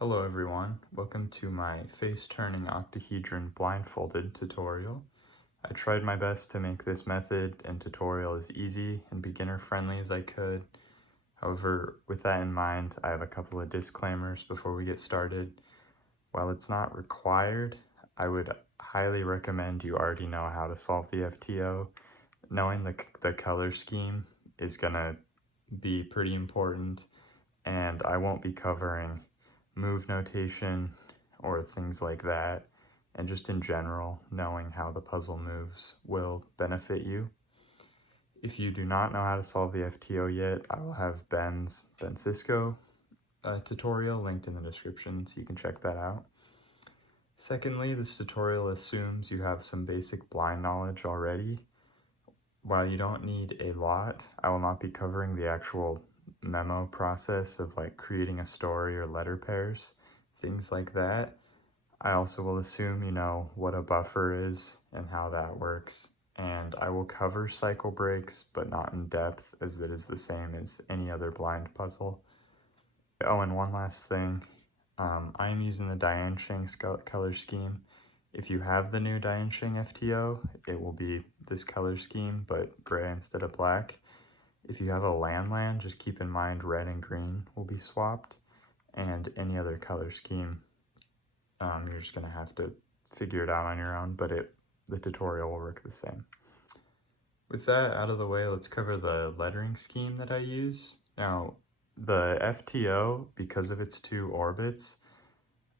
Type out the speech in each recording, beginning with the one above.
Hello everyone, welcome to my face-turning octahedron blindfolded tutorial. I tried my best to make this method and tutorial as easy and beginner-friendly as I could. However, with that in mind, I have a couple of disclaimers before we get started. While it's not required, I would highly recommend you already know how to solve the FTO. Knowing the color scheme is gonna be pretty important, and I won't be covering move notation or things like that, and just in general, knowing how the puzzle moves will benefit you. If you do not know how to solve the FTO yet, I will have Ben Cisco tutorial linked in the description so you can check that out. Secondly, this tutorial assumes you have some basic blind knowledge already. While you don't need a lot, I will not be covering the actual memo process of like creating a story or letter pairs, things like that. I also will assume you know what a buffer is and how that works, and I will cover cycle breaks, but not in depth, as it is the same as any other blind puzzle. Oh, and one last thing, I am using the Diansheng color scheme. If you have the new Diansheng FTO, it will be this color scheme, but gray instead of black. If you have a land, just keep in mind red and green will be swapped, and any other color scheme, you're just gonna have to figure it out on your own, but the tutorial will work the same. With that out of the way, let's cover the lettering scheme that I use. Now, the FTO, because of its two orbits,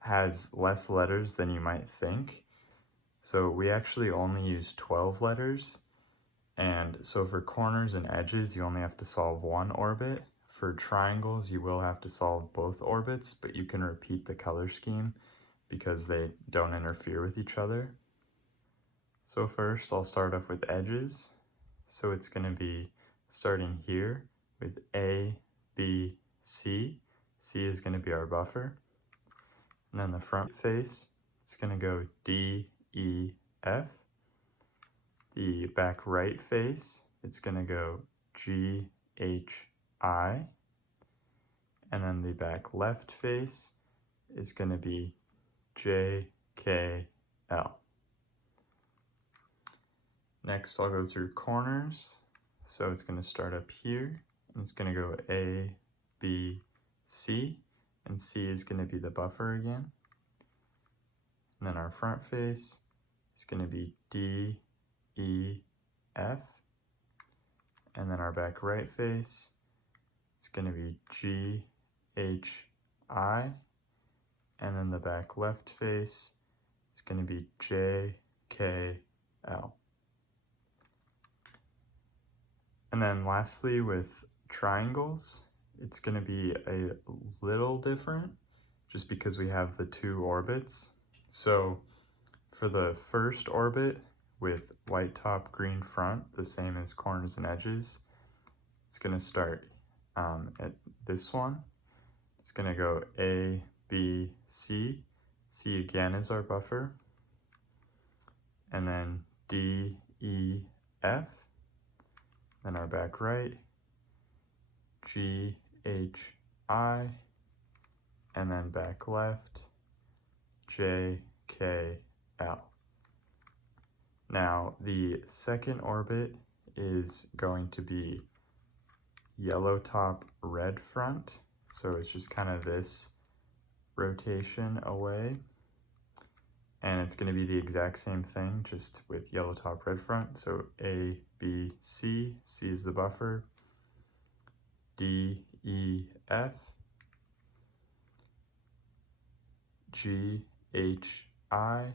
has less letters than you might think. So we actually only use 12 letters. And so for corners and edges, you only have to solve one orbit. For triangles, you will have to solve both orbits, but you can repeat the color scheme because they don't interfere with each other. So first, I'll start off with edges. So it's going to be starting here with A, B, C. C is going to be our buffer. And then the front face, it's going to go D, E, F. The back right face, it's going to go G, H, I. And then the back left face is going to be J, K, L. Next, I'll go through corners. So it's going to start up here, and it's going to go A, B, C, and C is going to be the buffer again. And then our front face is going to be D, E, F. And then our back right face, it's going to be G, H, I. And then the back left face, it's going to be J, K, L. And then lastly, with triangles, it's going to be a little different just because we have the two orbits. So for the first orbit with white top, green front, the same as corners and edges, it's going to start at this one. It's going to go A, B, C. C again is our buffer. And then D, E, F. Then our back right, G, H, I, and then back left, J, K, L. Now, the second orbit is going to be yellow top, red front. So it's just kind of this rotation away. And it's going to be the exact same thing, just with yellow top, red front. So A, B, C. C is the buffer. D, E, F. G, H, I.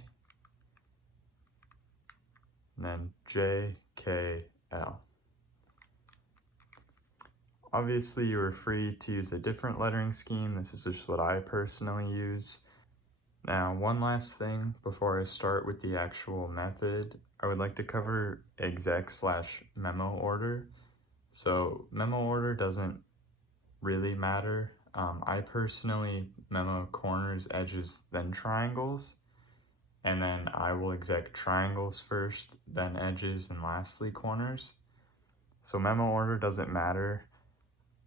And then J, K, L. Obviously, you are free to use a different lettering scheme. This is just what I personally use. Now, one last thing before I start with the actual method, I would like to cover exec/memo order. So memo order doesn't really matter. I personally memo corners, edges, then triangles, and then I will exec triangles first, then edges, and lastly corners. So memo order doesn't matter.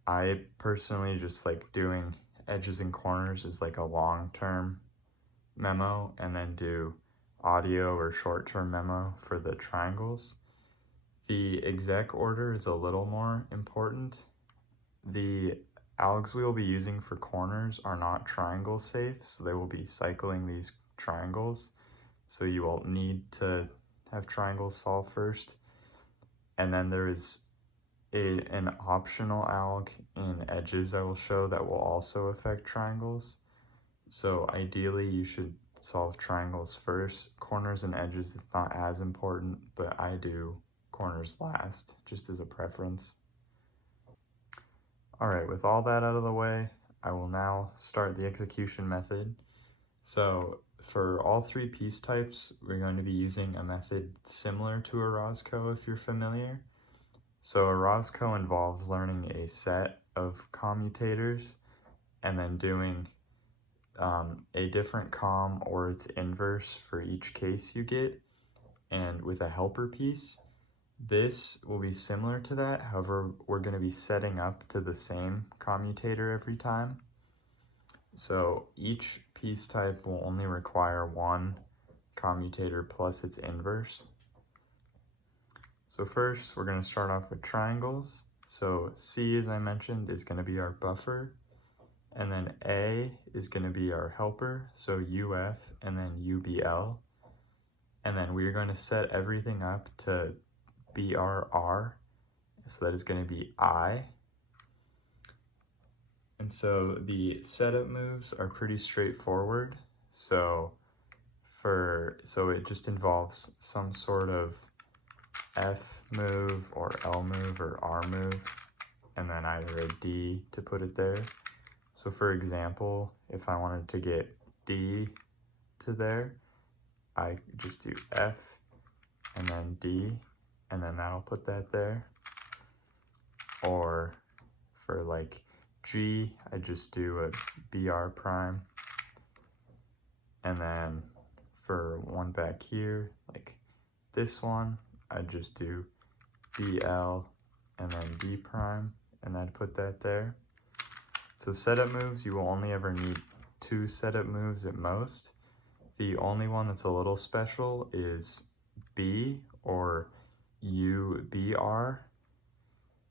I personally just like doing edges and corners is like a long-term memo, and then do audio or short-term memo for the triangles. The exec order is a little more important. The algs we will be using for corners are not triangle safe, so they will be cycling these triangles. So you will need to have triangles solved first. And then there is an optional alg in edges I will show that will also affect triangles. So ideally you should solve triangles first. Corners and edges is not as important, but I do corners last, just as a preference. All right, with all that out of the way, I will now start the execution method. So for all three piece types, we're going to be using a method similar to a Roscoe if you're familiar. So a Roscoe involves learning a set of commutators and then doing a different comm or its inverse for each case you get, and with a helper piece. This will be similar to that, however, we're going to be setting up to the same commutator every time. So each piece type will only require one commutator plus its inverse. So first, we're going to start off with triangles. So C, as I mentioned, is going to be our buffer. And then A is going to be our helper, so UF and then UBL. And then we are going to set everything up to BRR, so that is going to be I. And so the setup moves are pretty straightforward. So it just involves some sort of F move or L move or R move, and then either a D to put it there. So for example, if I wanted to get D to there, I just do F and then D, and then that'll put that there. Or for like G, I just do a BR prime. And then for one back here, like this one, I just do BL and then D prime, and then put that there. So setup moves, you will only ever need 2 setup moves at most. The only one that's a little special is B or UBR.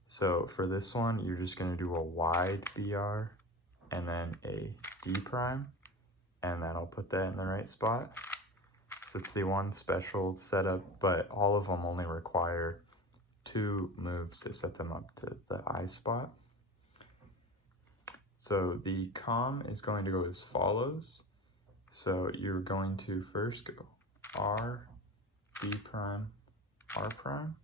So for this one, you're just going to do a wide BR and then a D prime, and that'll put that in the right spot. So it's the one special setup, but all of them only require 2 moves to set them up to the I spot. So the comm is going to go as follows. So you're going to first go R, D prime, R prime,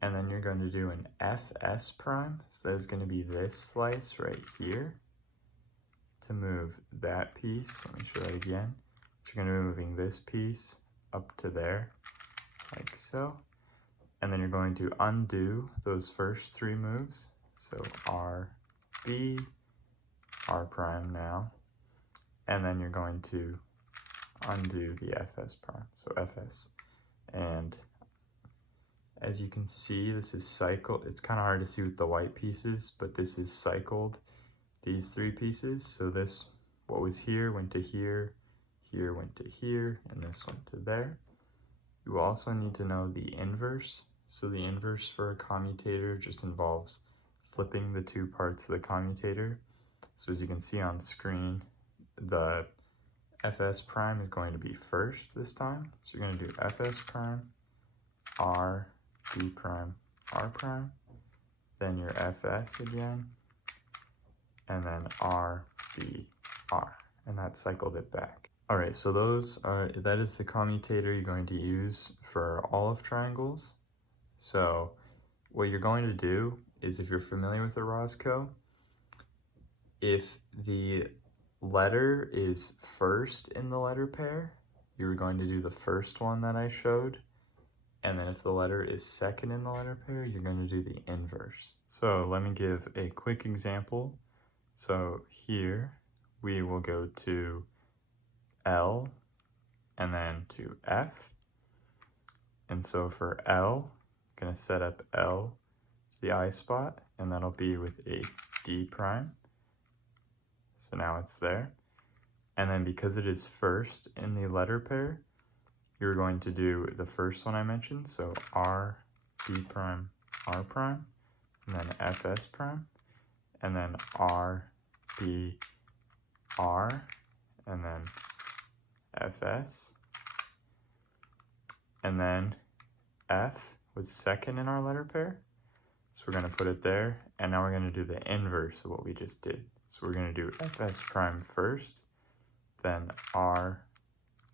and then you're going to do an FS prime. So that is going to be this slice right here to move that piece. Let me show that again. So you're going to be moving this piece up to there, like so. And then you're going to undo those first 3 moves. So R, B, R prime now. And then you're going to undo the FS prime, so FS. And as you can see, this is cycled. It's kind of hard to see with the white pieces, but this is cycled, these 3 pieces. So this, what was here, went to here, here went to here, and this went to there. You also need to know the inverse. So the inverse for a commutator just involves flipping the 2 parts of the commutator. So as you can see on screen, the FS prime is going to be first this time. So you're going to do FS prime, R, B prime, R prime, then your FS again, and then R, B, R, and that cycled it back. All right, so that is the commutator you're going to use for all of triangles. So what you're going to do is, if you're familiar with the Roscoe, if the letter is first in the letter pair, you're going to do the first one that I showed. And then if the letter is second in the letter pair, you're going to do the inverse. So let me give a quick example. So here we will go to L and then to F. And so for L, I'm going to set up L to the I spot, and that'll be with a D prime. So now it's there. And then because it is first in the letter pair, you're going to do the first one I mentioned, so R, B prime, R prime, and then FS prime, and then R, B, R, and then FS, and then F was second in our letter pair, so we're going to put it there, and now we're going to do the inverse of what we just did. So we're going to do FS prime first, then R,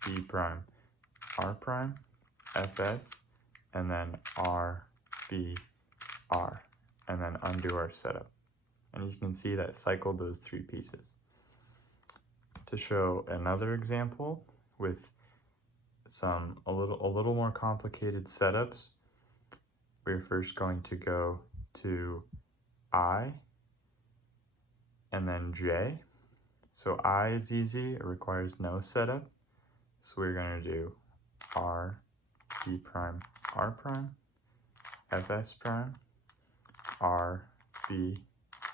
B prime, R prime, FS, and then R, B, R, and then undo our setup. And you can see that cycled those three pieces. To show another example with a little more complicated setups, we're first going to go to I and then J. So I is easy, it requires no setup. So we're going to do R, B prime, R prime, FS prime, R, B,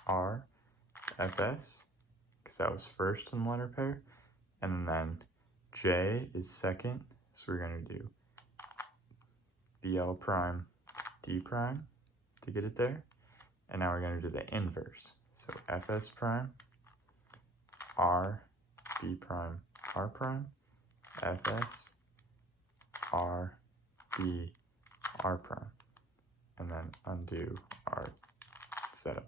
R, FS, because that was first in the letter pair, and then J is second, so we're going to do BL prime, D prime to get it there, and now we're going to do the inverse, so FS prime, R, B prime, R prime, FS, R, B, R prime, and then undo our setup.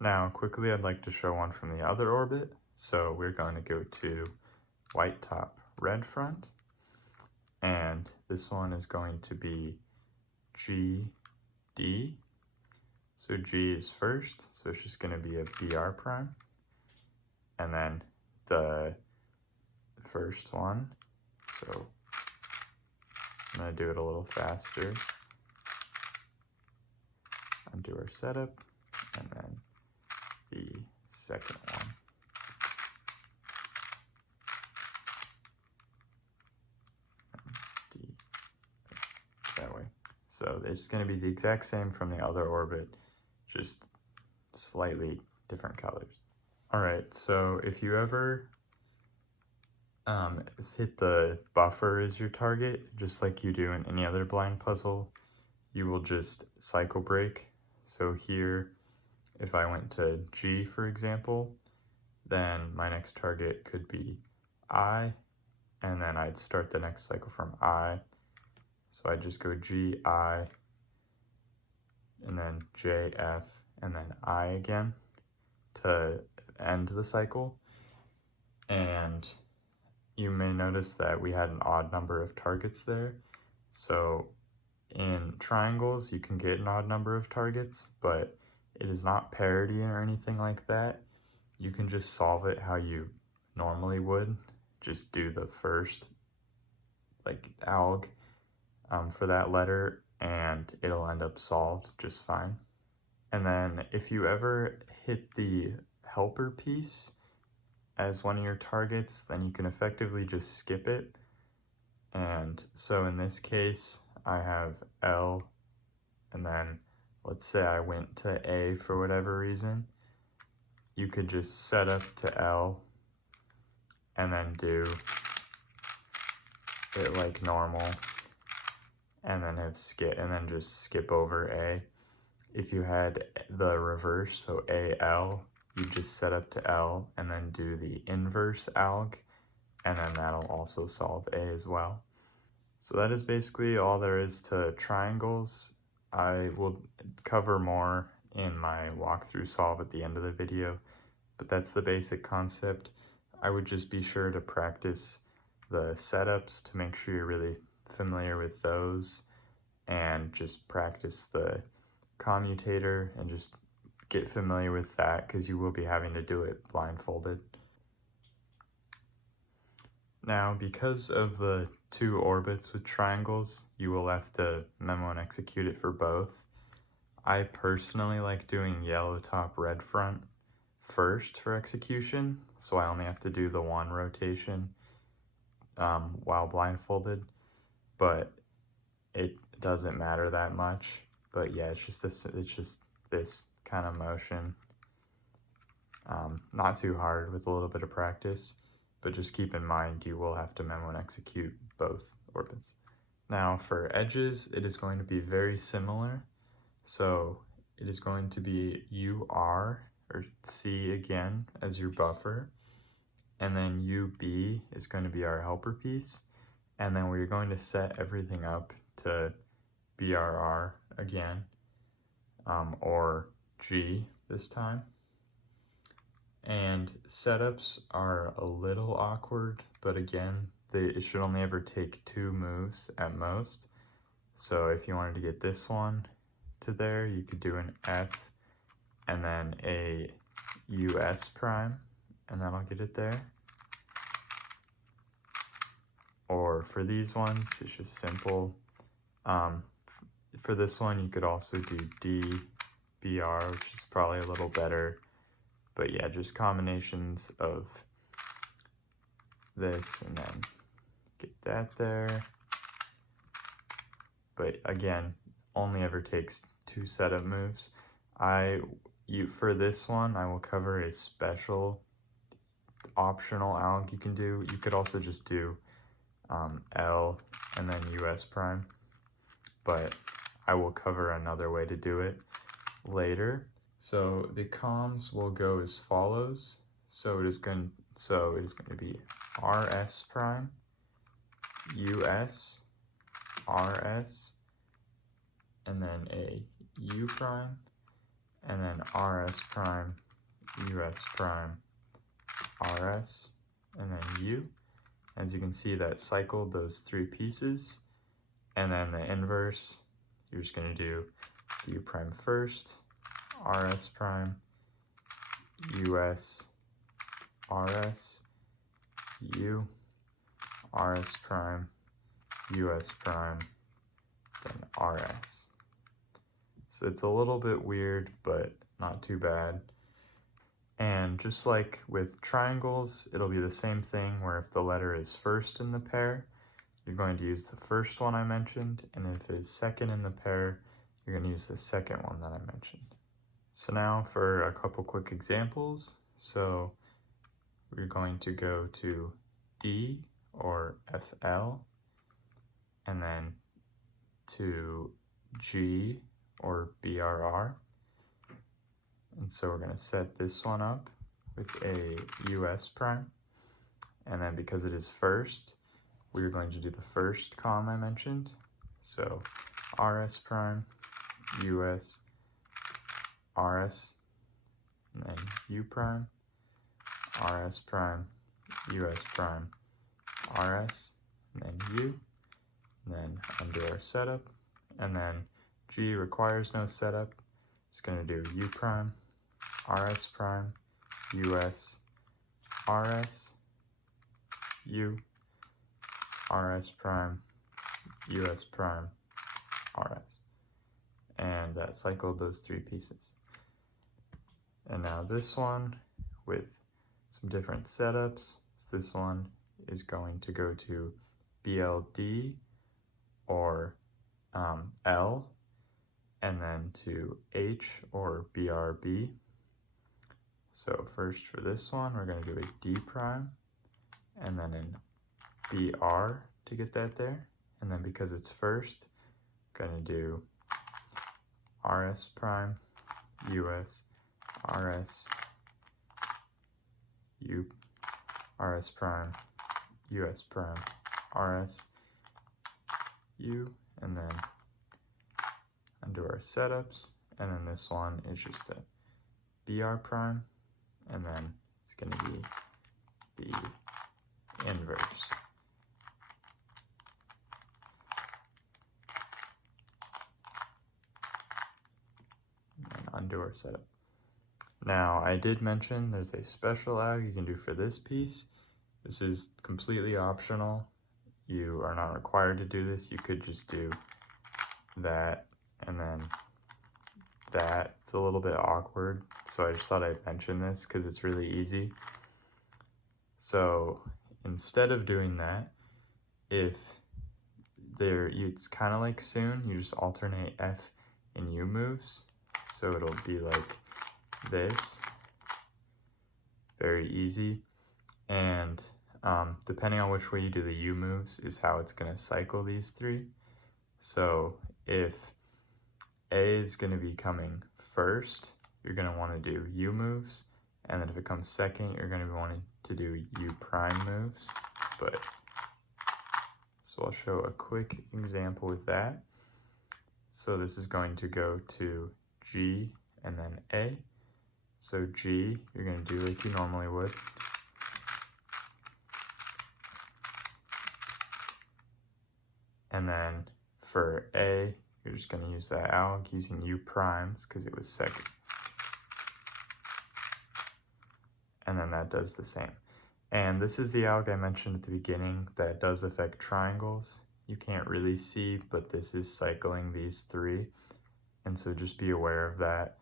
Now, quickly, I'd like to show one from the other orbit. So we're going to go to white top, red front, and this one is going to be G, D. So G is first, so it's just going to be a BR prime, and then the first one, so I'm going to do it a little faster, undo our setup, and then the second one. That way. So it's going to be the exact same from the other orbit, just slightly different colors. All right, so if you ever hit the buffer as your target, just like you do in any other blind puzzle, you will just cycle break. So here, if I went to G, for example, then my next target could be I, and then I'd start the next cycle from I. So I'd just go G, I, and then J, F, and then I again to end the cycle. And you may notice that we had an odd number of targets there. So in triangles, you can get an odd number of targets, but it is not parity or anything like that. You can just solve it how you normally would. Just do the first alg for that letter, and it'll end up solved just fine. And then if you ever hit the helper piece as one of your targets, then you can effectively just skip it. And so in this case, I have L, and then let's say I went to A for whatever reason. You could just set up to L and then do it like normal, and then just skip over A. If you had the reverse, so AL, you just set up to L and then do the inverse alg, and then that'll also solve A as well. So that is basically all there is to triangles. I will cover more in my walkthrough solve at the end of the video, but that's the basic concept. I would just be sure to practice the setups to make sure you're really familiar with those, and just practice the commutator and just get familiar with that, because you will be having to do it blindfolded. Now, because of the two orbits with triangles, you will have to memo and execute it for both. I personally like doing yellow top, red front first for execution, so I only have to do the one rotation while blindfolded, but it doesn't matter that much. But yeah, it's just this kind of motion. Not too hard with a little bit of practice, but just keep in mind you will have to memo and execute both orbits. Now for edges, it is going to be very similar. So it is going to be UR or C again as your buffer, and then UB is going to be our helper piece, and then we're going to set everything up to BRR again, or G this time. And setups are a little awkward, but again, it should only ever take 2 moves at most. So if you wanted to get this one to there, you could do an F and then a US prime, and that'll get it there. Or for these ones, it's just simple. For this one, you could also do DBR, which is probably a little better. But yeah, just combinations of this and then get that there. But again, only ever takes 2 setup moves. For this one, I will cover a special optional alg you can do. You could also just do L and then US prime, but I will cover another way to do it later. So the comms will go as follows. So it is going to be RS prime, US, RS, and then a U prime, and then RS prime, US prime, RS, and then U. As you can see, that cycled those 3 pieces, and then the inverse, you're just going to do U prime first, RS prime, US, RS, U, RS prime, US prime, then RS. So it's a little bit weird, but not too bad. And just like with triangles, it'll be the same thing where if the letter is first in the pair, you're going to use the first one I mentioned, and if it is second in the pair, you're going to use the second one that I mentioned. So now for a couple quick examples. So we're going to go to D or FL, and then to G or BRR. And so we're going to set this one up with a US prime. And then because it is first, we're going to do the first comm I mentioned. So RS prime, US, RS, and then U prime, RS prime, US prime, RS, and then U, and then undo our setup, and then G requires no setup. It's going to do U prime, RS prime, US, RS, U, RS prime, US prime, RS. And that cycled those 3 pieces. And now this one with some different setups. So this one is going to go to BLD or L, and then to H or BRB. So first for this one, we're going to do a D prime, and then an BR to get that there. And then because it's first, I'm going to do RS prime, US, RS, U, RS prime, US prime, RS, U, and then undo our setups. And then this one is just a BR prime, and then it's going to be the inverse. And undo our setup. Now, I did mention there's a special alg you can do for this piece. This is completely optional. You are not required to do this. You could just do that and then that. It's a little bit awkward, so I just thought I'd mention this because it's really easy. So instead of doing that, if it's kind of like soon, you just alternate F and U moves. So it'll be like this, very easy. And depending on which way you do the U moves is how it's going to cycle these three. So if A is going to be coming first, you're going to want to do U moves. And then if it comes second, you're going to be wanting to do U prime moves. So I'll show a quick example with that. So this is going to go to G and then A. So G, you're going to do like you normally would. And then for A, you're just going to use that alg using U primes because it was second. And then that does the same. And this is the alg I mentioned at the beginning that does affect triangles. You can't really see, but this is cycling these three. And so just be aware of that.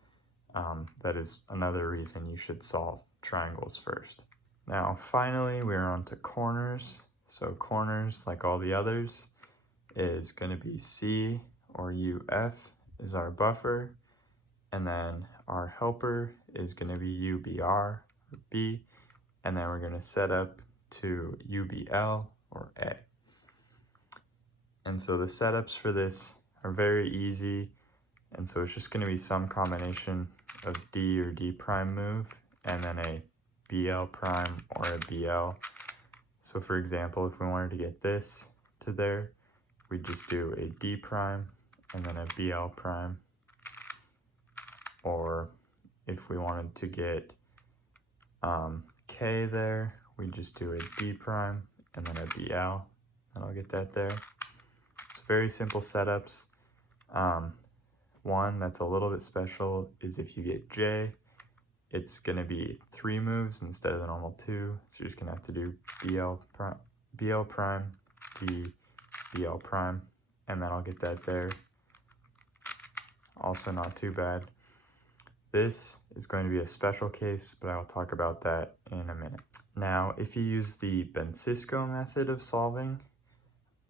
That is another reason you should solve triangles first. Now, finally, we're on to corners. So corners, like all the others, is going to be C or UF is our buffer. And then our helper is going to be UBR or B. And then we're going to set up to UBL or A. And so the setups for this are very easy. And so it's just going to be some combination of D or D prime move and then a BL prime or a BL. So for example, if we wanted to get this to there, we just do a D prime and then a BL prime. Or if we wanted to get K there, we just do a D prime and then a BL, and I'll get that there. It's very simple setups. One that's a little bit special is if you get J, it's going to be 3 moves instead of the normal 2. So you're just going to have to do BL prime, D, BL prime, and then I'll get that there. Also not too bad. This is going to be a special case, but I'll talk about that in a minute. Now, if you use the Bencisco method of solving,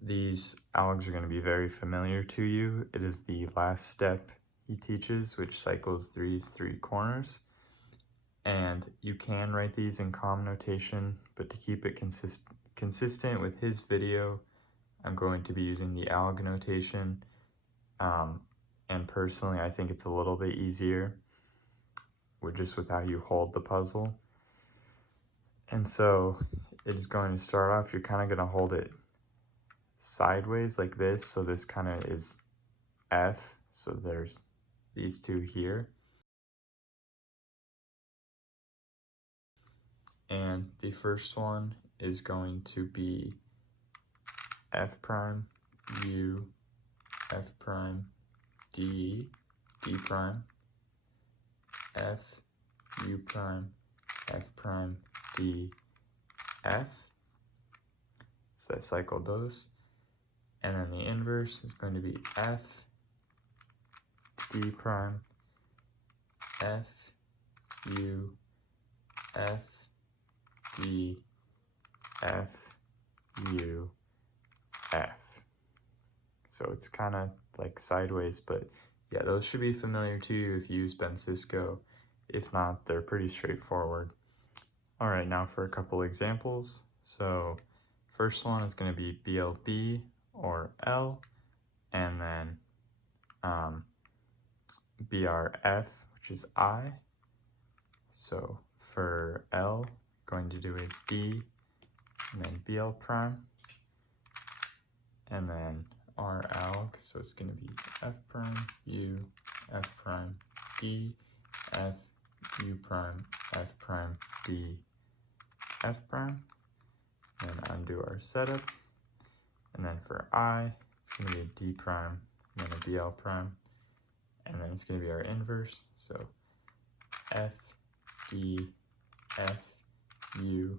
these algs are going to be very familiar to you. It is the last step he teaches, which cycles these 3 corners. And you can write these in COM notation, but to keep it consistent with his video, I'm going to be using the alg notation. And personally, I think it's a little bit easier with how you hold the puzzle. And so it is going to start off, you're kind of going to hold it sideways like this. So this kind of is F. So there's these 2 here. And the first one is going to be F prime, U, F prime, D, D prime, F, U prime, F prime, D, F. So that cycled those. And then the inverse is going to be F, D prime, F, U, F, D, F, U, F. So it's kind of like sideways, but yeah, those should be familiar to you if you use Bencisco. If not, they're pretty straightforward. All right, now for a couple examples. So first one is going to be BLB or L, and then BRF, which is I. So for L, going to do a D, and then BL prime, and then R alg, so it's going to be F prime, U, F prime, D, F, U prime, F prime, D, F prime. And undo our setup. And then for I, it's going to be a D prime, and then a BL prime. And then it's going to be our inverse. So F, D, F, U,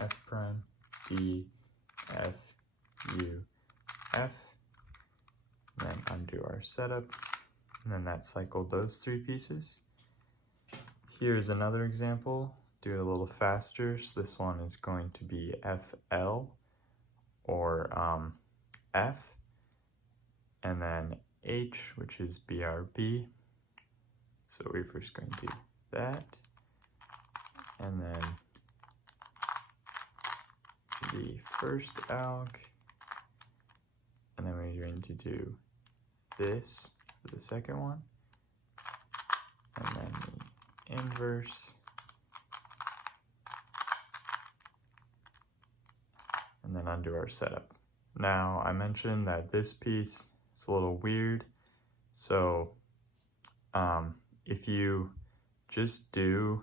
F prime, D, F, U, F. And then undo our setup. And then that cycled those 3 pieces. Here's another example. Do it a little faster. So this one is going to be FL or F. And then H, which is BRB. So we're first going to do that. and then the first alg, and then we're going to do this for the second one, and then the inverse, and then undo our setup. Now, I mentioned that this piece is a little weird, so if you just do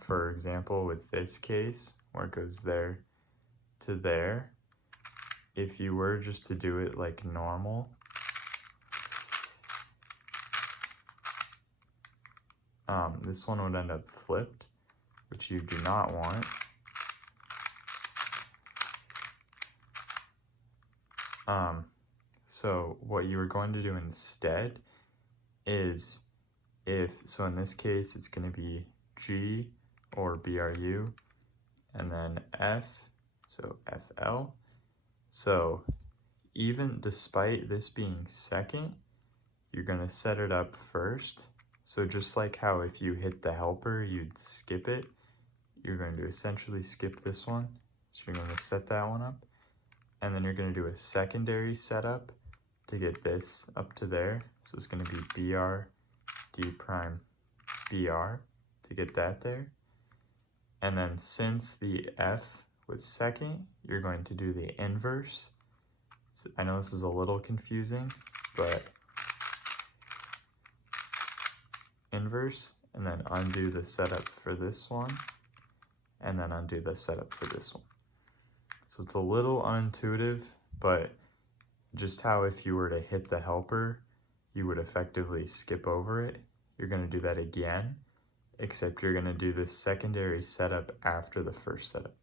for example, with this case, where it goes there to there, if you were just to do it like normal, this one would end up flipped, which you do not want. So what you are going to do instead is, so in this case, it's going to be G or BRU, and then F, so FL. So even despite this being second, you're going to set it up first. So just like how if you hit the helper, you'd skip it, you're going to essentially skip this one. So you're going to set that one up, and then you're going to do a secondary setup to get this up to there. So it's going to be BR, D prime, BR to get that there. And then since the F was second, you're going to do the inverse. So I know this is a little confusing, but inverse, and then undo the setup for this one, and then undo the setup for this one. So it's a little unintuitive, but just how if you were to hit the helper, you would effectively skip over it. You're going to do that again, except you're going to do this secondary setup after the first setup.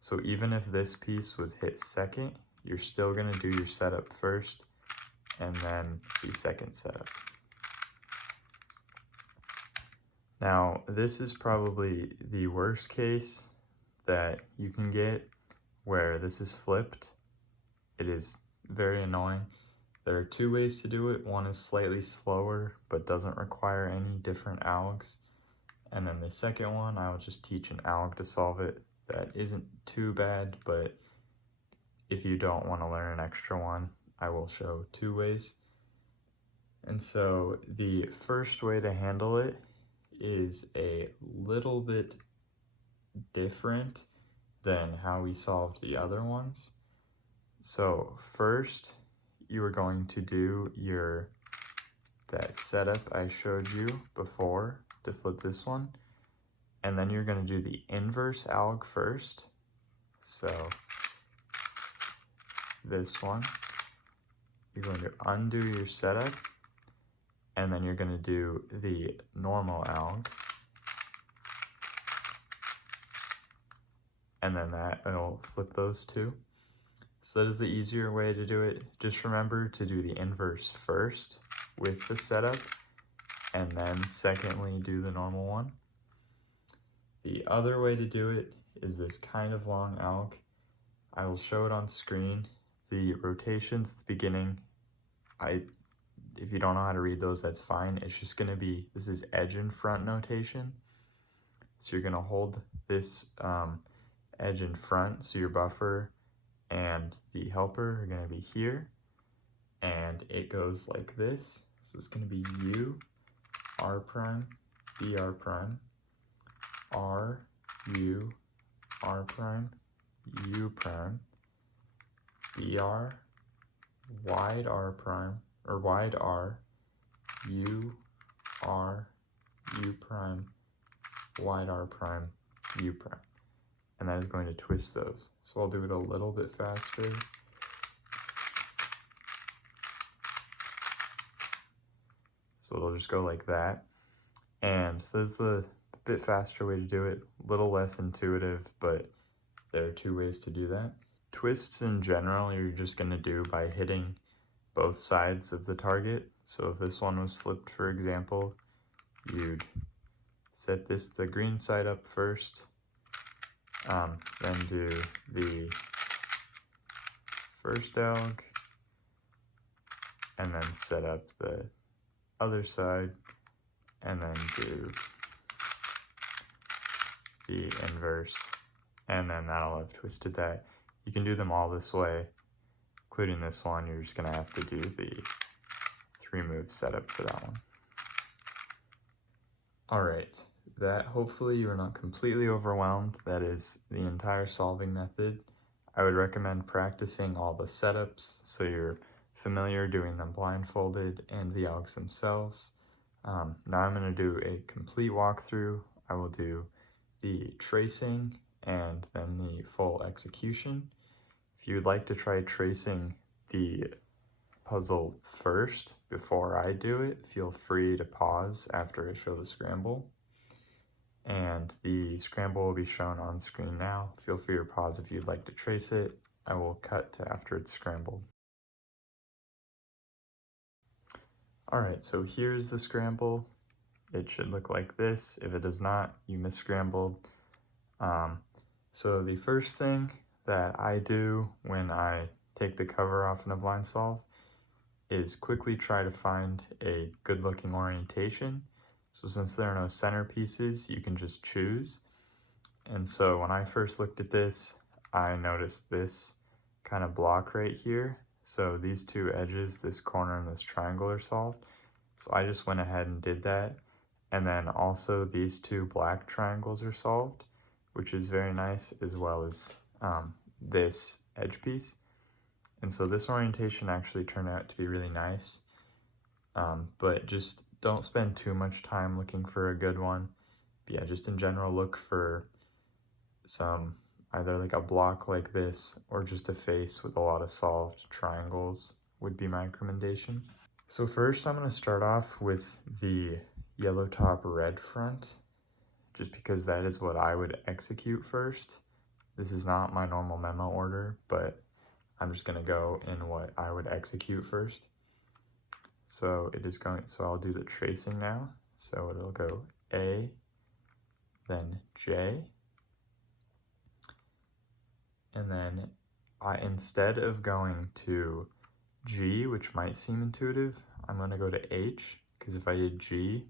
So even if this piece was hit second, you're still going to do your setup first and then the second setup. Now, this is probably the worst case that you can get where this is flipped. It is very annoying. There are two ways to do it. One is slightly slower, but doesn't require any different algs. And then the second one, I will just teach an alg to solve it. That isn't too bad, but if you don't want to learn an extra one, I will show two ways. And so the first way to handle it is a little bit different than how we solved the other ones. So first, you are going to do that setup I showed you before to flip this one, and then you're going to do the inverse alg first. So this one, you're going to undo your setup, and then you're going to do the normal alg, and then it'll flip those two. So that is the easier way to do it. Just remember to do the inverse first with the setup, and then secondly do the normal one. The other way to do it is this kind of long alg. I will show it on screen. The rotations at the beginning, if you don't know how to read those, that's fine. It's just going to be, this is edge in front notation. So you're going to hold this edge in front, so your buffer and the helper are going to be here, and it goes like this. So it's going to be U, R prime, B R prime, R, U, R prime, U prime, BR, wide R prime, or wide R, U, R, U prime, wide R prime, U prime. And that is going to twist those. So I'll do it a little bit faster. So it'll just go like that. And so this is the bit faster way to do it, a little less intuitive, but there are two ways to do that. Twists in general, you're just going to do by hitting both sides of the target. So if this one was flipped, for example, you'd set the green side up first, then do the first alg, and then set up the other side, and then do the inverse, and then that'll have twisted that. You can do them all this way, including this one. You're just gonna have to do the 3-move setup for that one. All right, that hopefully you are not completely overwhelmed. That is the entire solving method. I would recommend practicing all the setups so you're familiar doing them blindfolded and the algs themselves. Now I'm going to do a complete walkthrough. I will do the tracing and then the full execution. If you'd like to try tracing the puzzle first before I do it, feel free to pause after I show the scramble. And the scramble will be shown on screen now. Feel free to pause if you'd like to trace it. I will cut to after it's scrambled. All right, so here's the scramble. It should look like this. If it does not, you misscrambled. So the first thing that I do when I take the cover off in a blind solve is quickly try to find a good looking orientation. So since there are no centerpieces, you can just choose. And so when I first looked at this, I noticed this kind of block right here. So these two edges, this corner and this triangle, are solved. So I just went ahead and did that. And then also these two black triangles are solved, which is very nice, as well as this edge piece. And so this orientation actually turned out to be really nice, but just don't spend too much time looking for a good one. But yeah, just in general, look for some, either like a block like this or just a face with a lot of solved triangles would be my recommendation. So first I'm going to start off with the yellow top, red front, just because that is what I would execute first. This is not my normal memo order, but I'm just going to go in what I would execute first. So it is going, so I'll do the tracing now. So it'll go A, then J, and then instead of going to G, which might seem intuitive, I'm going to go to H, because if I did G,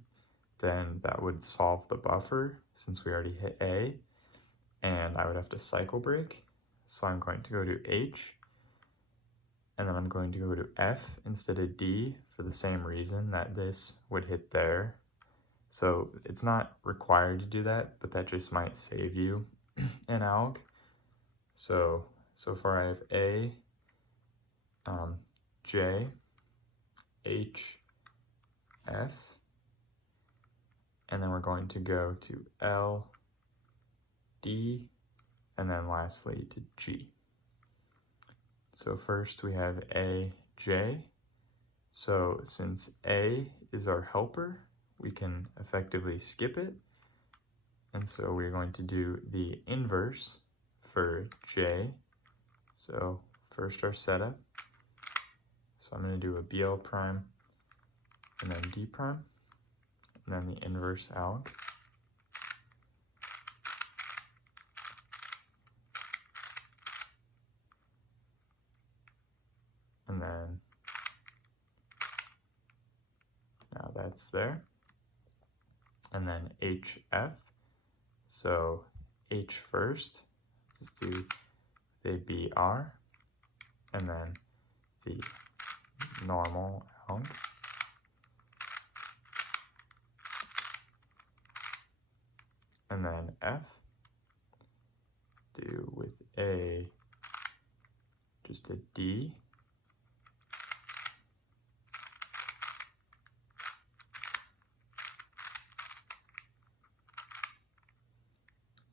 then that would solve the buffer since we already hit A, and I would have to cycle break. So I'm going to go to H, and then I'm going to go to F instead of D for the same reason that this would hit there. So it's not required to do that, but that just might save you an alg. So far I have A, J, H, F, and then we're going to go to L, D, and then lastly to G. So first we have A, J. So since A is our helper, we can effectively skip it. And so we're going to do the inverse for J. So first our setup. So I'm going to do a BL prime and then D prime, and then the inverse alg. And then now that's there. And then HF. So H first, let's do the BR, and then the normal alg. And then F, do with a, just a D,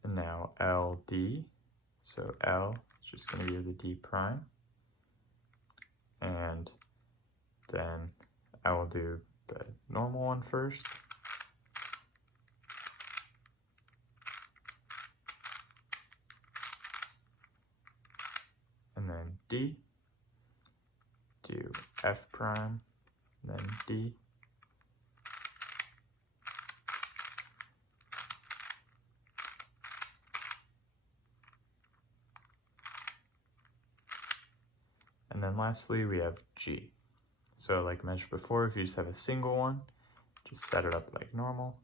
and now LD, so L is just going to be the D prime, and then I will do the normal one first, and then D, do F prime, then D, and then lastly we have G. So like mentioned before, if you just have a single one, just set it up like normal,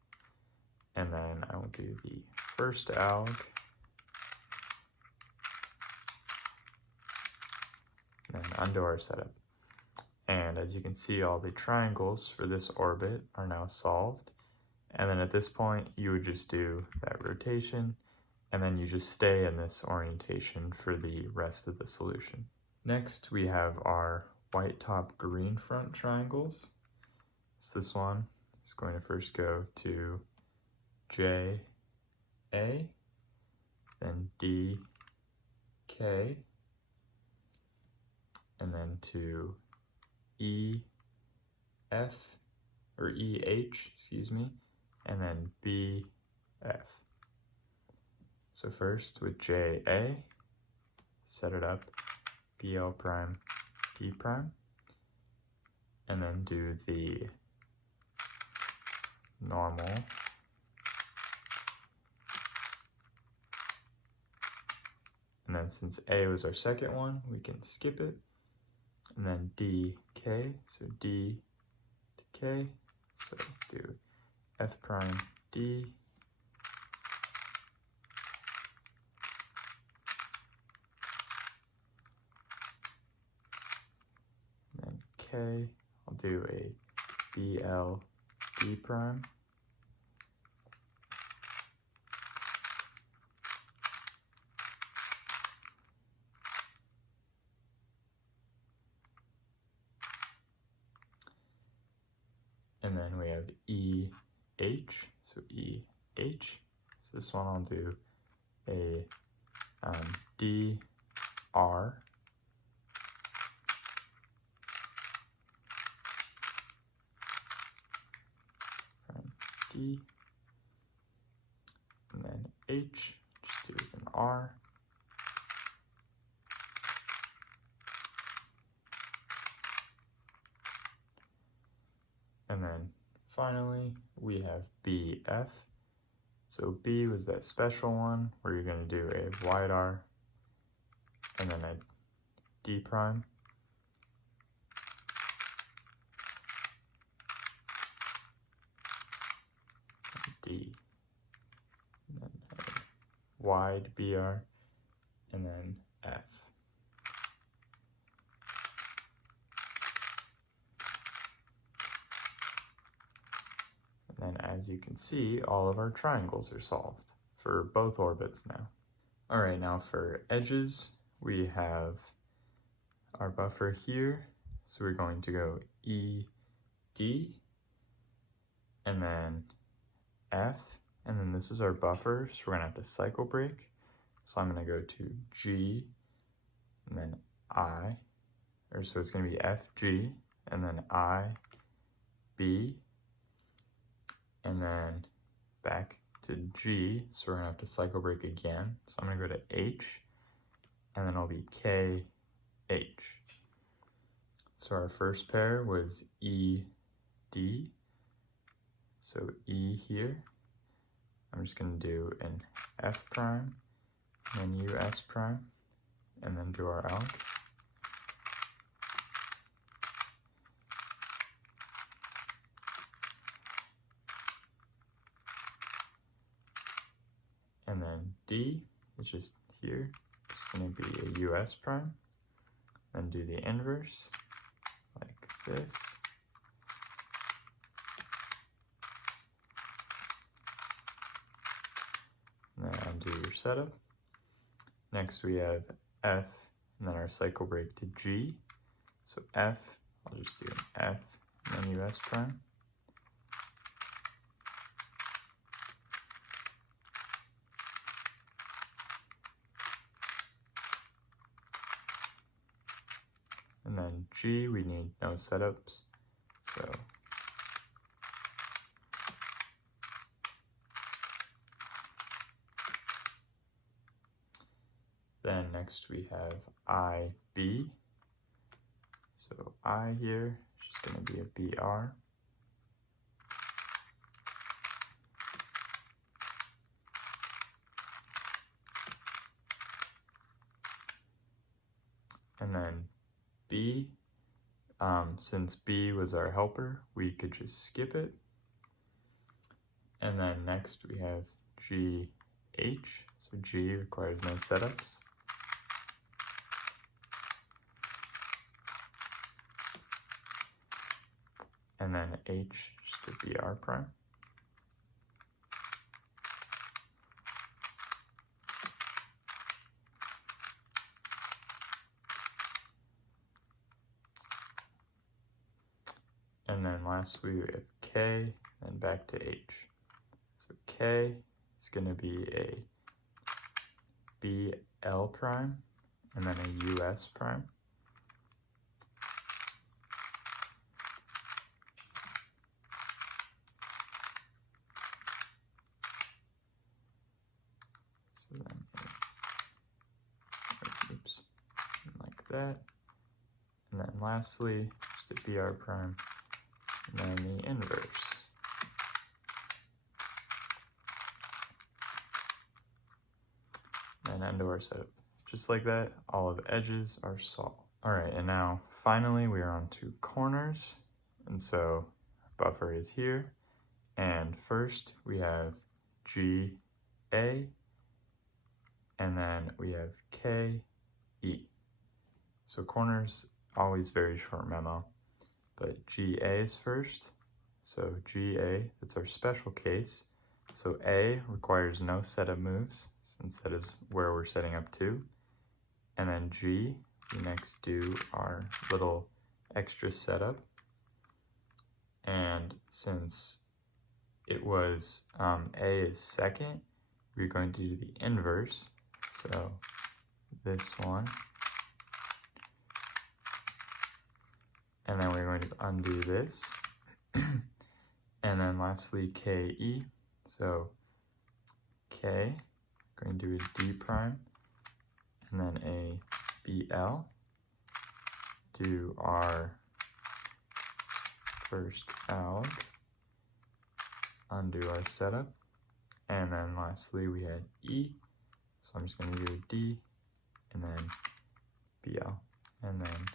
and then I will do the first alg, and then undo our setup. And as you can see, all the triangles for this orbit are now solved. And then at this point, you would just do that rotation, and then you just stay in this orientation for the rest of the solution. Next, we have our white top, green front triangles. So this one is going to first go to J, A, then D, K, and then to E, F, or E, H, excuse me, and then B, F. So first with J, A, set it up, BL prime, D prime, and then do the normal, and then since A was our second one, we can skip it, and then D, K, so D to K, so do F prime, D, and then K, I'll do a BL, D prime, and then we have E, H, so E, H. So this one I'll do a D, R, D, and then H, just do it with an R, and then finally we have BF. So B was that special one where you're going to do a wide R and then a D prime, D, and then a wide BR, and then F. And as you can see, all of our triangles are solved for both orbits now. All right, now for edges, we have our buffer here. So we're going to go E, D, and then F, and then this is our buffer, so we're gonna have to cycle break. So I'm gonna go to G, and then I, or so it's gonna be F, G, and then I, B, and then back to G, so we're gonna have to cycle break again. So I'm gonna go to H, and then it'll be K, H. So our first pair was E, D, so E here. I'm just gonna do an F prime, and then US prime, and then do our alg. And then D, which is here, is going to be a US prime. Then do the inverse, like this. And then undo your setup. Next we have F, and then our cycle break to G. So F, I'll just do an F, and then US prime. And then G, we need no setups, so then next we have IB, so I here is just going to be a BR, and then B, since B was our helper, we could just skip it. And then next we have GH, so G requires no setups. And then H, just a BR prime. And then lastly we have K, and back to H. So K is going to be a BL prime, and then a US prime. So then, oops, like that. And then lastly, just a BR prime, and then the inverse. And end of our setup. Just like that, all of edges are solved. All right, and now finally we are on to corners. And so buffer is here. And first we have GA, and then we have KE. So corners, always very short memo, but GA is first. So GA, that's our special case. So A requires no setup moves, since that is where we're setting up to. And then G, we next do our little extra setup. And since it was A is second, we're going to do the inverse. So this one. And then we're going to undo this. And then lastly, KE. So K, going to do a D prime, and then a BL. Do our first alg, undo our setup, and then lastly we had E. So I'm just going to do a D, and then BL, and then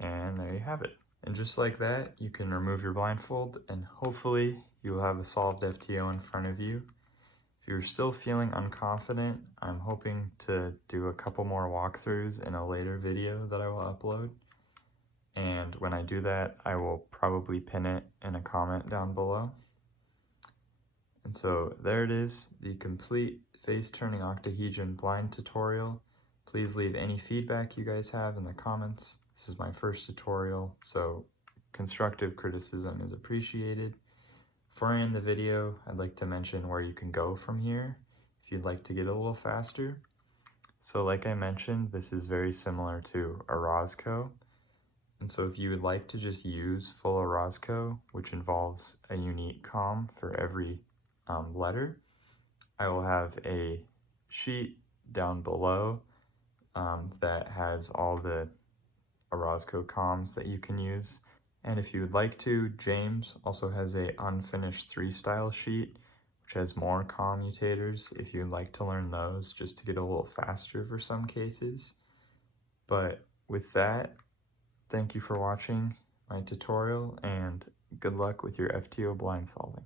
and there you have it. And just like that, you can remove your blindfold, and hopefully you will have a solved FTO in front of you. If you're still feeling unconfident, I'm hoping to do a couple more walkthroughs in a later video that I will upload. And when I do that, I will probably pin it in a comment down below. And so there it is, the complete face-turning octahedron blind tutorial. Please leave any feedback you guys have in the comments. This is my first tutorial, so constructive criticism is appreciated. Before I end the video, I'd like to mention where you can go from here if you'd like to get a little faster. So like I mentioned, this is very similar to Orozco. And so if you would like to just use full Orozco, which involves a unique comm for every letter, I will have a sheet down below that has all the Orozco comms that you can use. And if you would like to, James also has a unfinished 3 style sheet, which has more commutators if you'd like to learn those just to get a little faster for some cases. But with that, thank you for watching my tutorial and good luck with your FTO blind solving.